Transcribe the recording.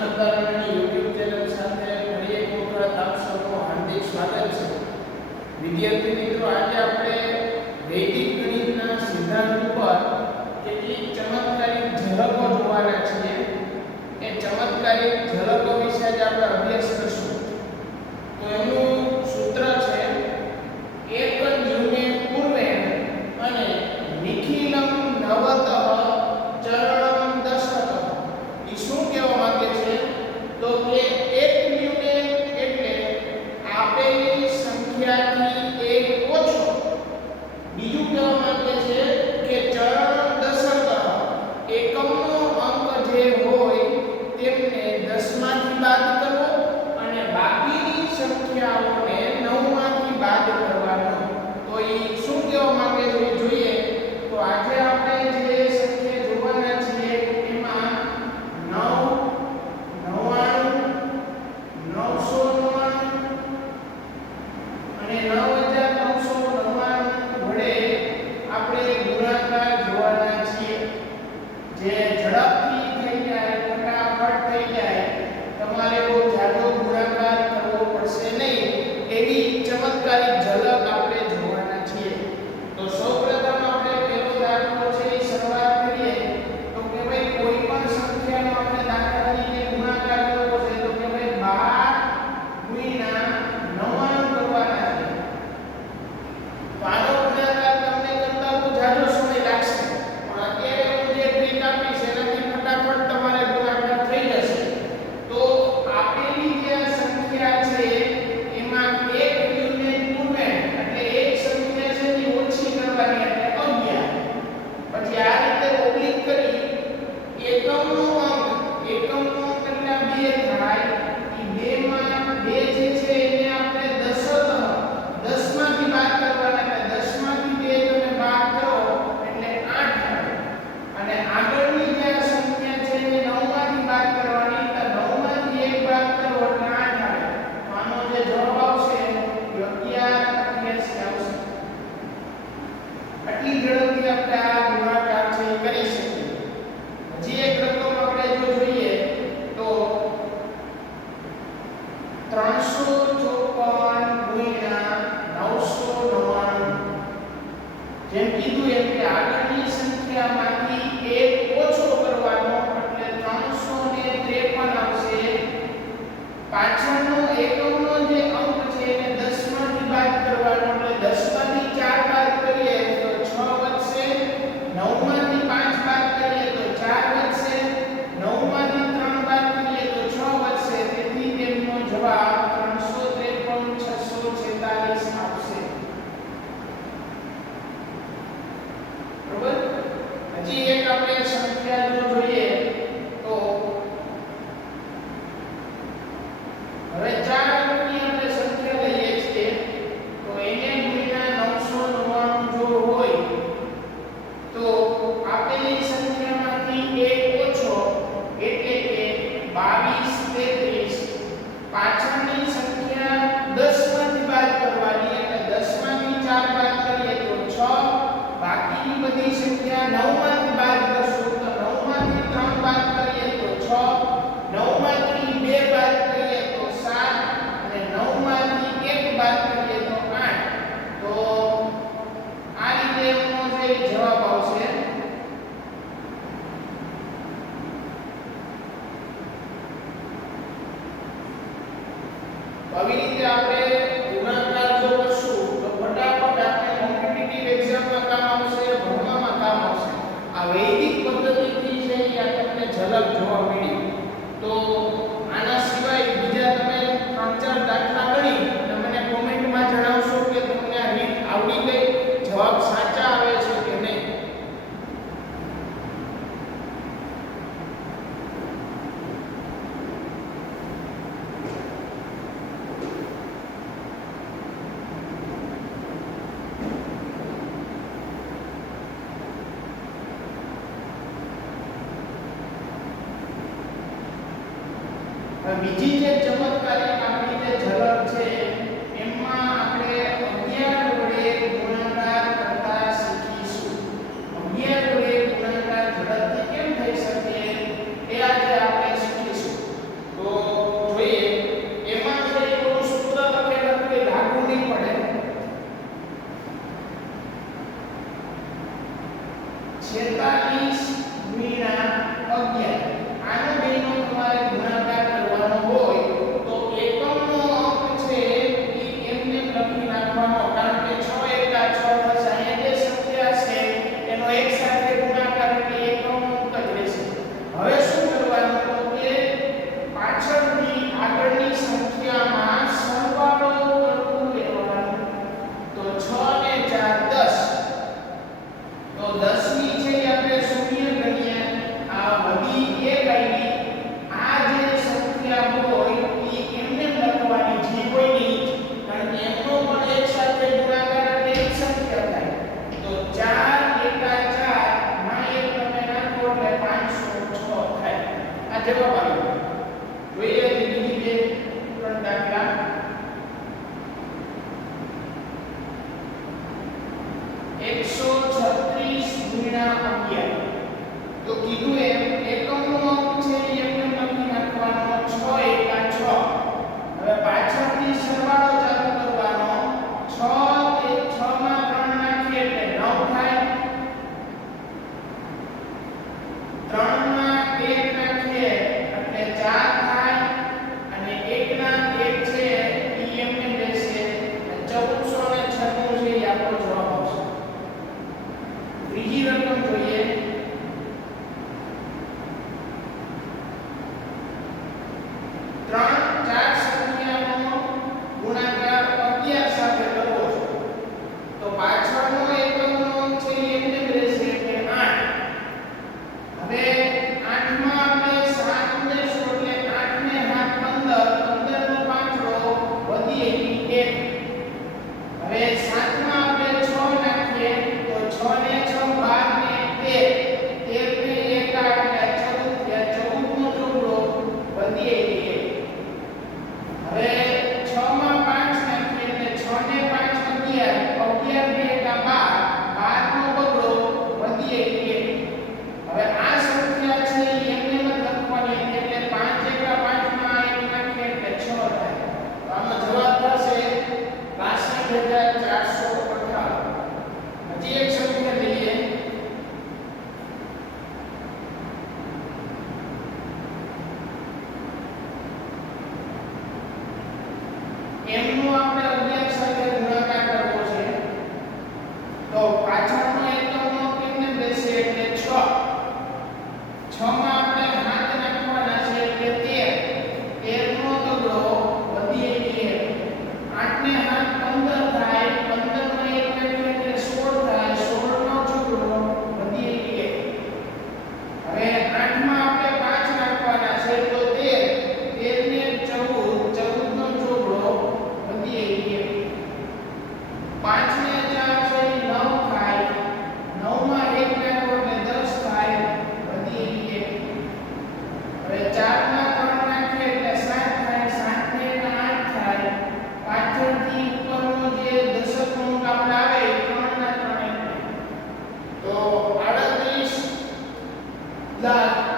સત્તારાયણની YouTube channel સાથે ફરી એક વખત વિદ્યાર્થી મિત્રો, આજે આપણે વૈદિક ગણિતના સિદ્ધાંત ઉપર જેમ કીધું એમ કે આગળની સંખ્યામાંથી એક ઓછો કરવાનો એટલે 353 આવશે. પાછળનો એકમ આવી રીતે આપણે બીજી જે ચમત્કારી આપણી જે ઝલક છે, એમાં આપણે અગિયાર વડે ગુણાકાર કરતા શીખીશું. અગિયાર વડે ગુણાકાર કેમ થઈ શકે, એ આજે આપણે શીખીશું. તો જોઈએ, એમાં છે એવું લાગુ નહીં પડે. છેતા M1 dificuldade